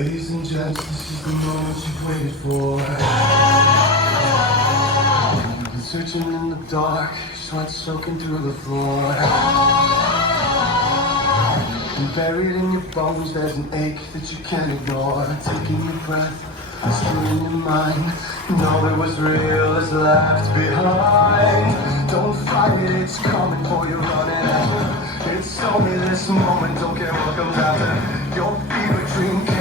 Ladies and gents, this is the moment you've waited for. You've been searching in the dark, sweat soaking through the floor. And buried in your bones, there's an ache that you can't ignore. Taking your breath, still in your mind. All that was real is left behind. Don't fight it, it's coming for you, running after. It's only this moment, don't care what comes after. Your fever dream